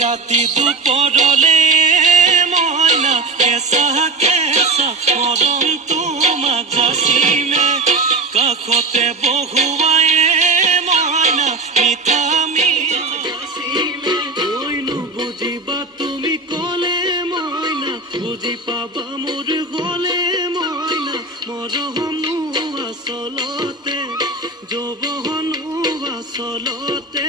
ৰাতি দুপৰলে মইনা কেঁচা কেঁচা মৰম তোমাক যাচিমে কাষতে বহুৱাই মইনা মিঠা মিঠাচিমে কৈনো বুজিবা তুমি ক'লে মইনা বুজি পাবা মোৰ গ'লে মইনা মৰমনো আচলতে যৌৱনো আচলতে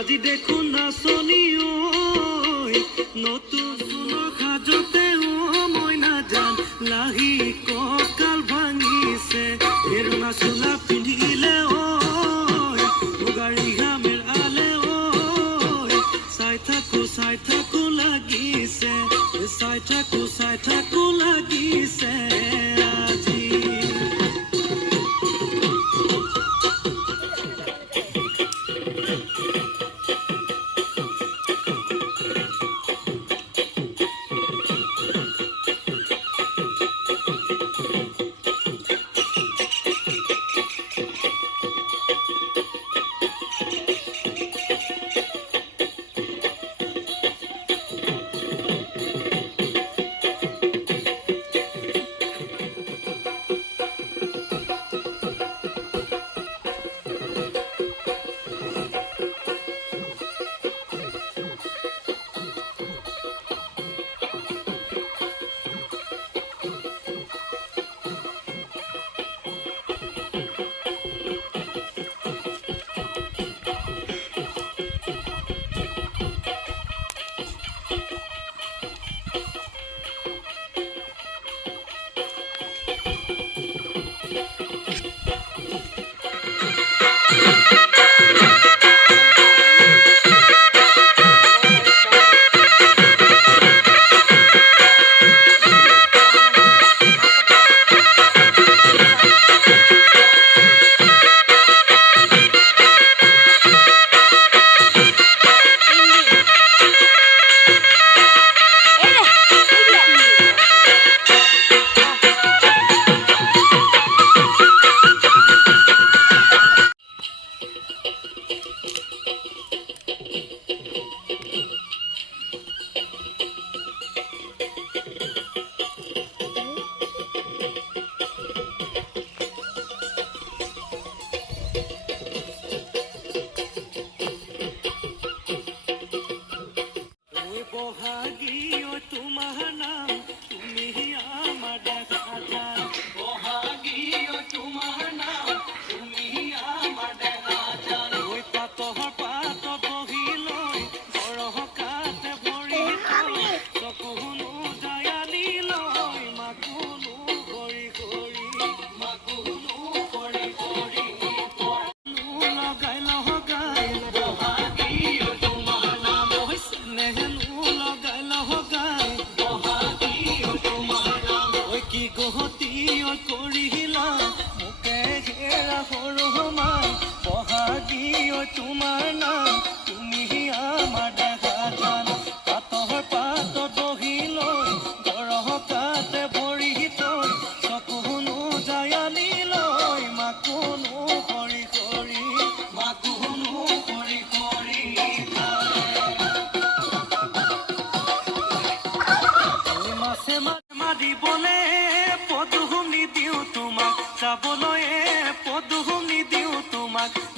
আজি দেখোন নাচনি নতুন সাজতে মইনা জান লাহি কঁকাল ভাঙিছে এৰুণা চোলা পিন্ধিলে গাড়ী ঘামেৰ আলে চাই থাকো লাগিছে চাই থাকো লাগিছে আজি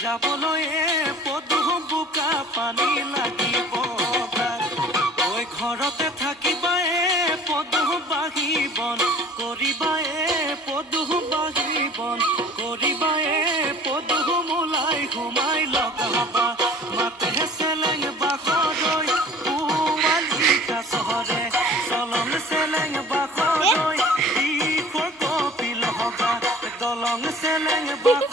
যাবলৈ পদুম বোকা পানী লাগিব ঘৰতে থাকিবাই পদুম বাঢ়িবন কৰিবাই পদুম বাঢ়িবন কৰিবাই পদুম ওলাই সোমাই লগাবা মাতে চেলেং বাখৰৈ পুৱালিকা চহৰে চলং চেলেং বাখৰৈ কপিল হবা দলং চেলেং বাখ